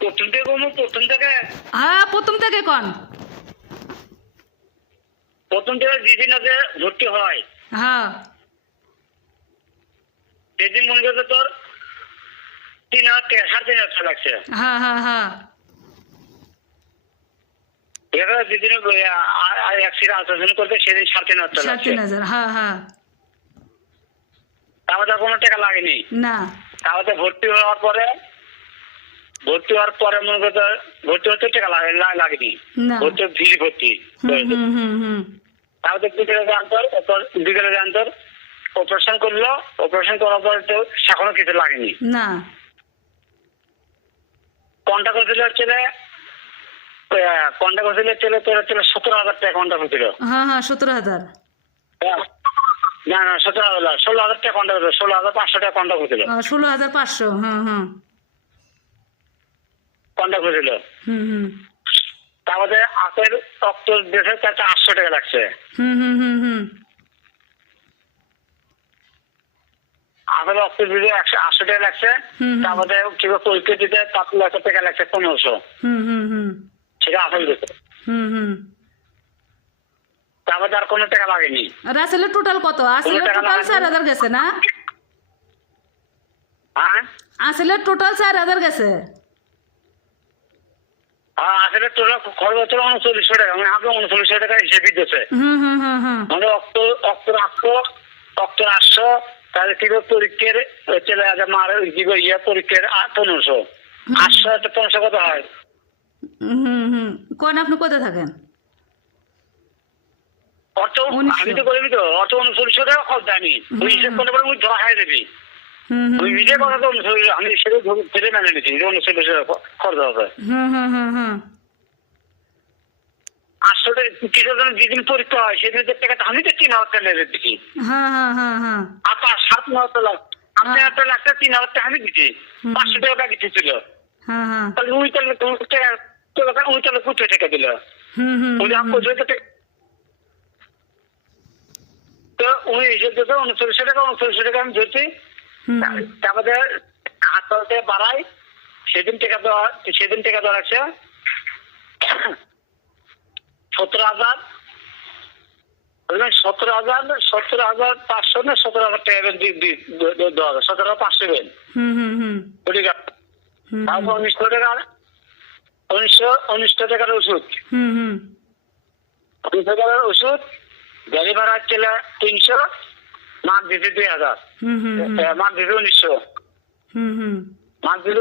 প্রথম থেকে প্রথম থেকে হ্যাঁ প্রথম থেকে কন। প্রথম থেকে যেদিন আগে ভর্তি হয় হ্যাঁ সেদিন মনে করছে তোর 3,000 টাকা 3,500 টাকা লাগছে। হ্যাঁ হ্যাঁ হ্যাঁ এবার যেদিন অ্যাক্সিডেন্ট আলট্রাসাউন্ড করতে সেদিন 3,500 টাকা লাগছে। 3,500 হ্যাঁ হ্যাঁ। তারপরে কোনো টাকা লাগেনি। না তারপরে ভর্তি হওয়ার পরে মনে করতে ভর্তি হতে টাকা লাগেনি। না। ভর্তি ফ্রি ভর্তি। তারপরে বিকেলে জানতর অপারেশন করলো, অপারেশন করার পরে তো এখনো কিছু লাগেনি। না কন্ট্যাক্ট করছিল হচ্ছে তোর 17,000 টাকা কন্ট্যাক্ট করছিল। হ্যাঁ হ্যাঁ 17,000। না 17,000 16,000 টাকা কন্ট্যাক্ট করছিল। 16,500 টাকা কন্ট্যাক্ট করছিল। 16,500 হ্যাঁ হ্যাঁ কন্ট্যাক্ট করছিল। তারপরে আপেল রক্ত দেশে তাতে 800 টাকা লাগছে। আপেল রক্ত দিতে 800 টাকা লাগছে। তারপরে কিভাবে পরীক্ষা দিতে তার 1,00,000 টাকা লাগছে 1,500। সেটা আপেল দিতে। তারপরে আর কোনো টাকা লাগেনি। রাসেলের টোটাল কত? আসলে টোটাল 4,000 গেছে না? হ্যাঁ আসলে টোটাল 4,000 গেছে। আসলে তোরা খরচ হচ্ছে 3900 টাকা। আমি আগে 3900 টাকা হিসেবে দিতেছে। মানে রক্ত 800 তাহলে কিভাবে পরীক্ষার চলে আসে মার পরীক্ষার 1500 800 1500 কত হয়? কোন আপনি কোথায় থাকেন? অর্থ আমি তো বলি তো অর্থ 3900 টাকা খরচ আমি ওই হিসেব করলে পরে ধরা খাই দেবি। ওই নিজের কথা তো আমি সেটা ফেলে মেনে নিচ্ছি 3900 টাকা খরচ হবে। 800 টাকা কিছু যেদিন পরীক্ষা হয় সেদিন টাকাটা আমি তো 3,000 টাকা লেগে দিচ্ছি। আপনার 7,000 টাকা আপনি একটা লাগছে 3,000 টাকা আমি দিচ্ছি 500 টাকা বাকি ছিল। তাহলে ওই তাহলে ওই তাহলে 50 টাকা দিল। তো উনি হিসেব দিতে 3900 টাকা 3900 টাকা আমি ধরছি। তারপরে হাসপাতালে বাড়াই সেদিন টাকা দেওয়া লাগছে 17,000 17,500 না 17,000 টাকা দেওয়া হবে 17,500 দেন। তারপর 1900 টাকার ওষুধ 1900 টাকার ওষুধ গাড়ি ভাড়া ছিল 300 মাছ দিতে 2,000 মাছ দিতে 1900 মাছ দিতে